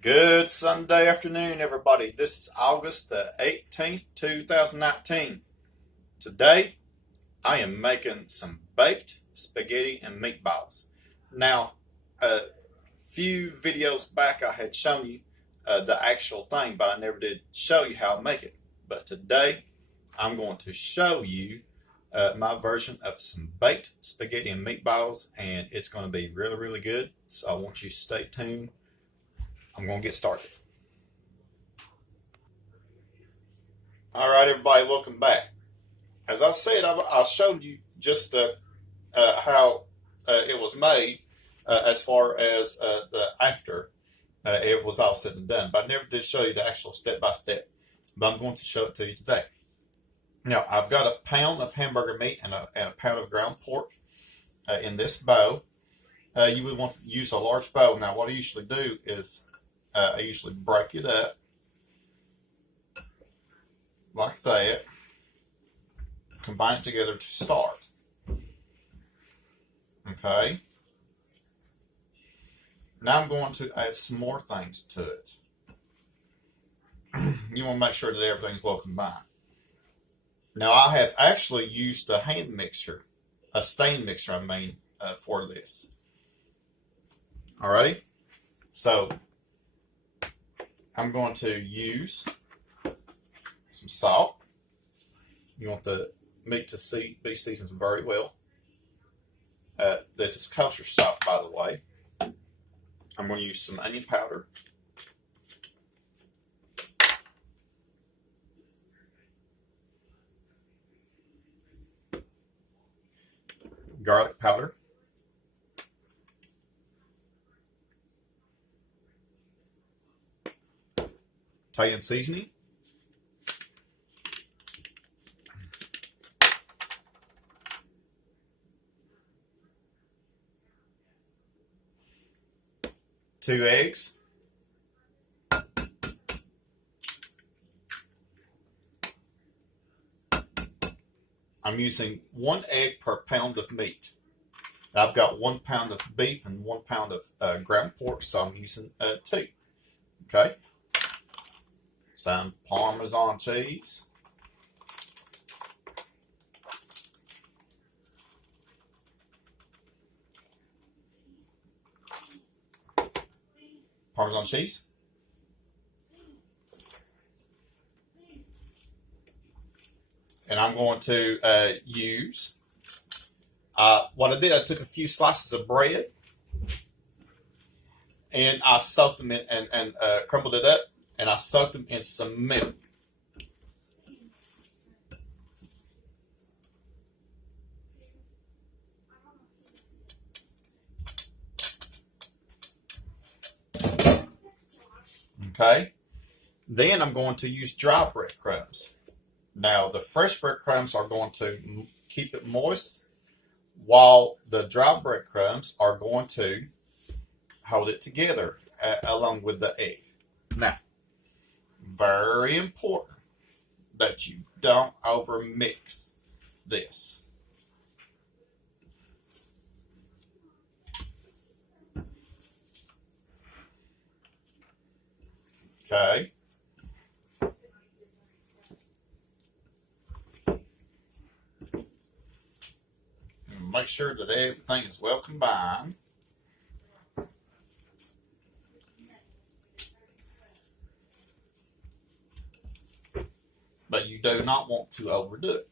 Good Sunday afternoon, everybody. This is August the 18th, 2019. Today, I am making some baked spaghetti and meatballs. Now, a few videos back, I had shown you the actual thing, but I never did show you how I make it. But today, I'm going to show you my version of some baked spaghetti and meatballs, and it's going to be really, really good. So I want you to stay tuned. I'm going to get started. All right, everybody, welcome back. As I said, I showed you just how it was made as far as the after it was all said and done. But I never did show you the actual step by step. But I'm going to show it to you today. Now, I've got a pound of hamburger meat and a pound of ground pork in this bowl. You would want to use a large bowl. Now, what I usually do is I usually break it up like that, combine it together to start. Okay. Now I'm going to add some more things to it. You want to make sure that everything's well combined. Now I have actually used a hand mixer, a stain mixer, for this. Alrighty. So I'm going to use some salt. You want the meat to be seasoned very well. This is kosher salt, by the way. I'm going to use some onion powder. Garlic powder. Italian seasoning. Two eggs. I'm using 1 egg per pound of meat. I've got 1 pound of beef and 1 pound of ground pork, so I'm using 2. Okay. Some Parmesan cheese. Parmesan cheese. And I'm going to use, what I did, I took a few slices of bread and I soaked them in and crumbled it up, and I soaked them in some milk. Okay. Then I'm going to use dry breadcrumbs. Now, the fresh breadcrumbs are going to keep it moist, while the dry breadcrumbs are going to hold it together along with the egg. Now, very important that you don't over mix this. Okay. Make sure that everything is well combined. But you do not want to overdo it.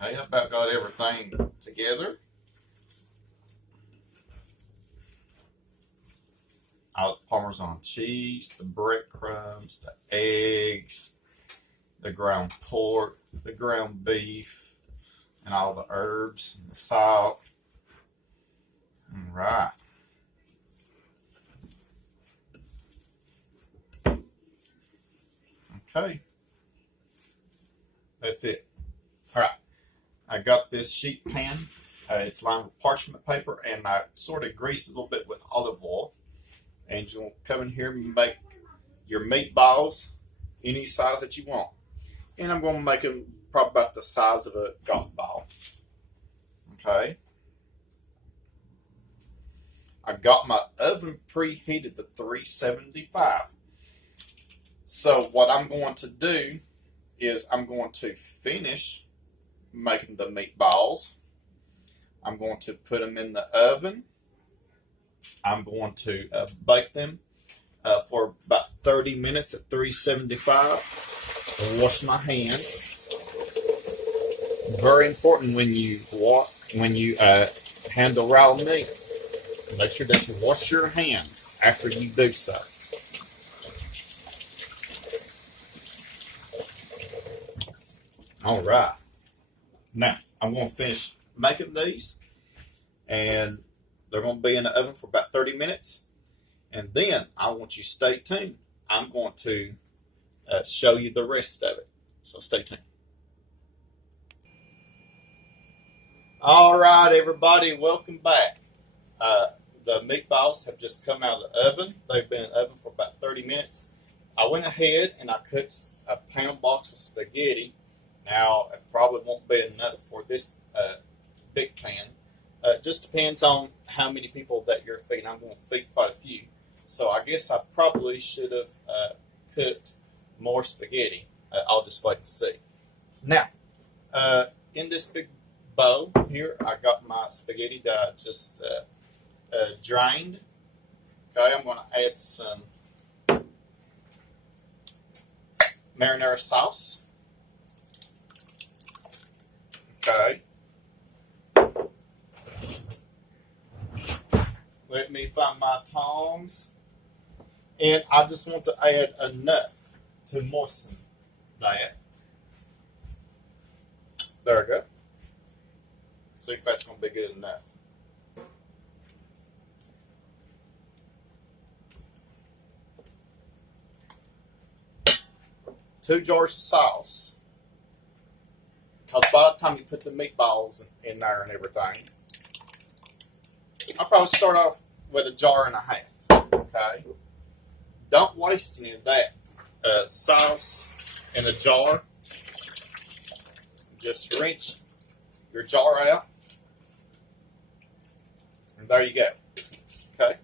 Okay, I've about got everything together. All the Parmesan cheese, the breadcrumbs, the eggs, the ground pork, the ground beef, and all the herbs and the salt. All right. Okay. That's it. All right. I got this sheet pan. It's lined with parchment paper, and I sort of greased a little bit with olive oil. And you're going to come in here and make your meatballs any size that you want. And I'm going to make them probably about the size of a golf ball. Okay. I got my oven preheated to 375. So what I'm going to do is I'm going to finish making the meatballs. I'm going to put them in the oven. I'm going to bake them for about 30 minutes at 375. And wash my hands. Very important when you handle raw meat. Make sure that you wash your hands after you do so. All right. Now, I'm going to finish making these, and they're going to be in the oven for about 30 minutes. And then I want you to stay tuned. I'm going to show you the rest of it. So stay tuned. All right, everybody, welcome back. The meatballs have just come out of the oven. They've been in the oven for about 30 minutes. I went ahead and I cooked a pound box of spaghetti. Now, it probably won't be enough for this big pan. It just depends on how many people that you're feeding. I'm going to feed quite a few. So I guess I probably should have cooked more spaghetti. I'll just wait and see. Now, in this big bowl here, I got my spaghetti that I just drained. Okay, I'm going to add some marinara sauce. Okay. Let me find my tongs. And I just want to add enough to moisten that. There we go. See if that's going to be good enough. Two jars of sauce. Because by the time you put the meatballs in there and everything, I'll probably start off with a jar and a half. Okay? Don't waste any of that sauce in a jar. Just rinse your jar out. And there you go. Okay?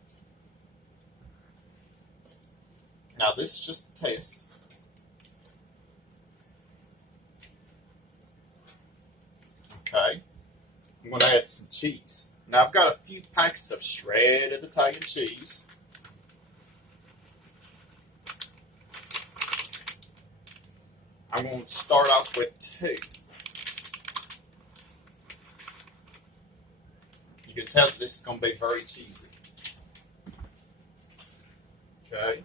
Now this is just a test. Okay? I'm going to add some cheese. Now I've got a few packs of shredded Italian cheese. I'm going to start off with 2. You can tell that this is going to be very cheesy. Okay.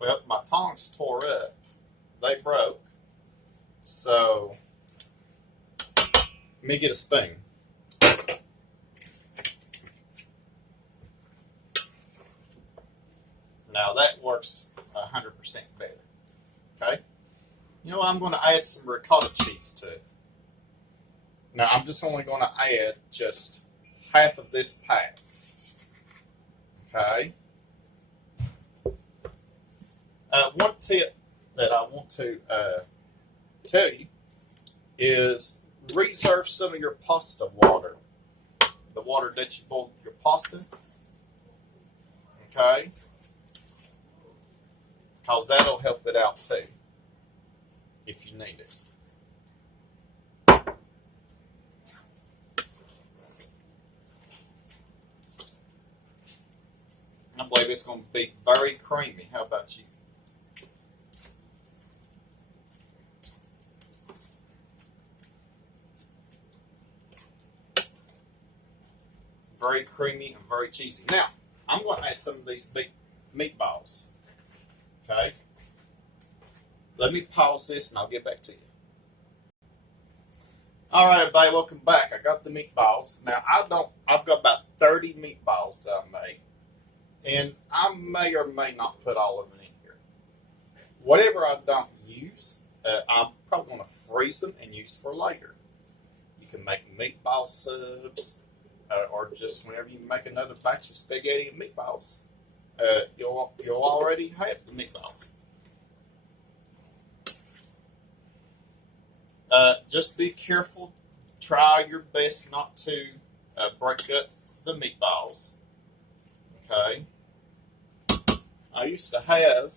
Well, my tongs tore up. They broke. So, let me get a spoon. Now that works 100% better. Okay? You know what? I'm going to add some ricotta cheese to it. Now I'm just only going to add just half of this pack. Okay? One tip that I want to tell you is reserve some of your pasta water. The water that you boil your pasta. Okay? Because that'll help it out too. If you need it. I believe it's going to be very creamy. How about you? Very creamy and very cheesy. Now, I'm going to add some of these big meatballs. Okay? Let me pause this and I'll get back to you. Alright, everybody, welcome back. I got the meatballs. Now, I've got about 30 meatballs that I made. And I may or may not put all of them in here. Whatever I don't use, I'm probably going to freeze them and use for later. You can make meatball subs, or just whenever you make another batch of spaghetti and meatballs, you'll already have the meatballs. Just be careful. Try your best not to break up the meatballs. Okay. I used to have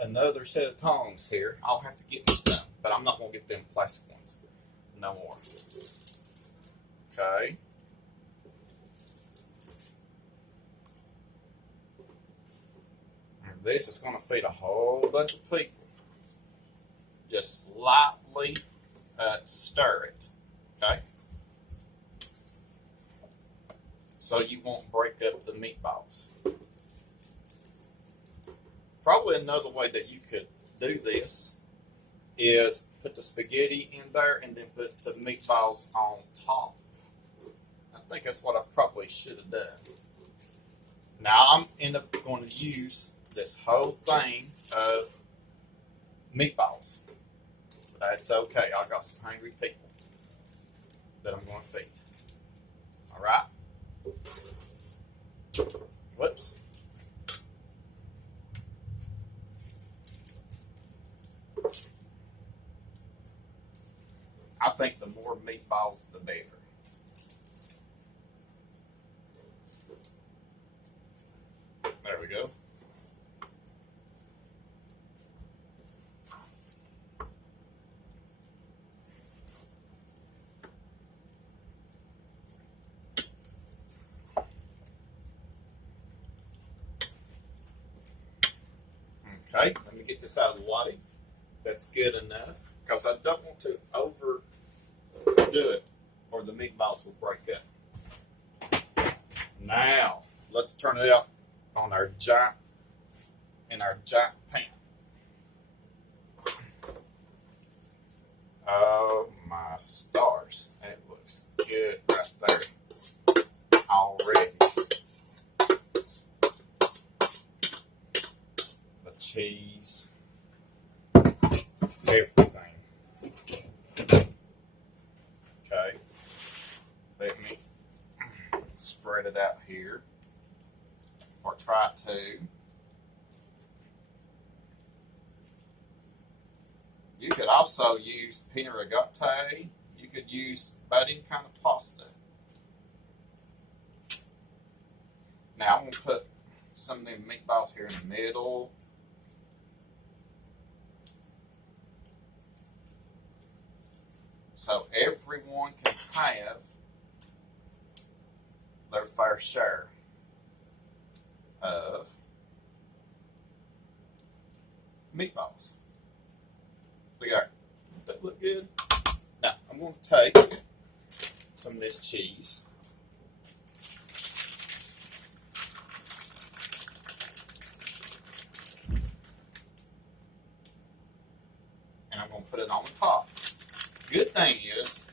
another set of tongs here. I'll have to get me some, but I'm not going to get them plastic ones no more. Okay. And this is going to feed a whole bunch of people. Just lightly stir it. Okay. So you won't break up the meatballs. Probably another way that you could do this is put the spaghetti in there and then put the meatballs on top. I think that's what I probably should have done. Now I'm end up going to use this whole thing of meatballs. That's okay. I got some hungry people that I'm going to feed. All right. Whoops. I think the more meatballs, the better. There we go. Okay, let me get this out of the way. That's good enough because I don't want to overdo it or the meatballs will break up. Now, let's turn it up on our giant pan. Oh my stars, that looks good right there already. The cheese, everything. Okay, let me spread it out here, or try to. You could also use pina ricotta. You could use about any kind of pasta. Now I'm going to put some of them meatballs here in the middle. So everyone can have their fair share of meatballs. Look at that. Look good. Now I'm going to take some of this cheese. And I'm going to put it on the top. Good thing is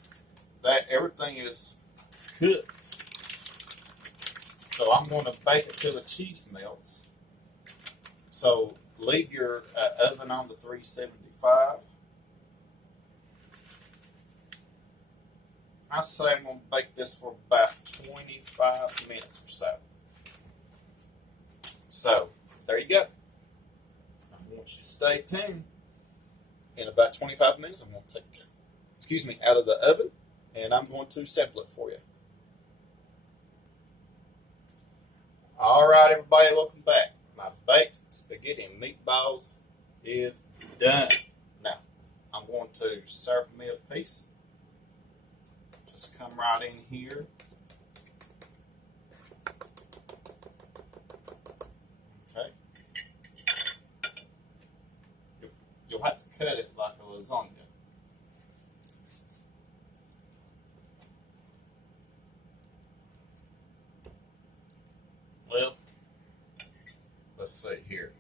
that everything is cooked. So I'm going to bake it till the cheese melts. So leave your oven on the 375. I say I'm going to bake this for about 25 minutes or so. So there you go. I want you to stay tuned. In about 25 minutes, I'm going to take it, out of the oven, and I'm going to sample it for you. All right, everybody, welcome back. My baked spaghetti and meatballs is done. Now, I'm going to serve me a piece. Just come right in here. Okay. You'll have to cut it like a lasagna. Well, let's see here.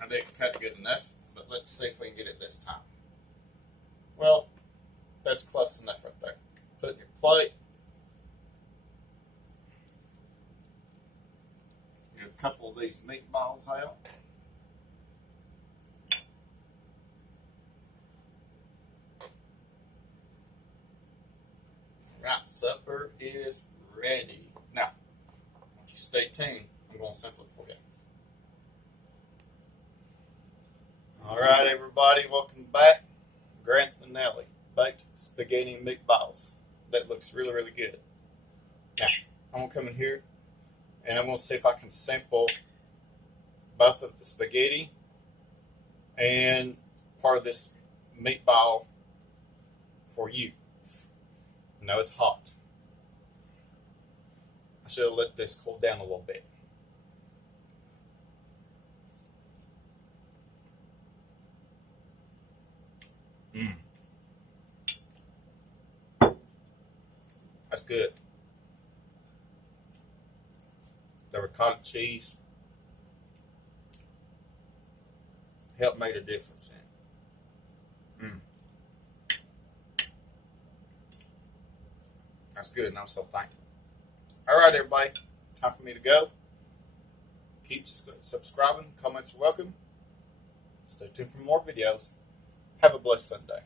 I didn't cut good enough, but let's see if we can get it this time. Well, that's close enough right there. Put it in your plate. Your couple of these meatballs out. Right, supper is ready. Now, you stay tuned. I'm going to sample it for you. All right, everybody, welcome back. Grand finale, baked spaghetti and meatballs. That looks really, really good. Now, I'm going to come in here and I'm going to see if I can sample both of the spaghetti and part of this meatball for you. I know it's hot. I should have let this cool down a little bit. That's good. The ricotta cheese helped make a difference in it. That's good, and I'm so thankful. All right, everybody. Time for me to go. Keep subscribing. Comments are welcome. Stay tuned for more videos. Have a blessed Sunday.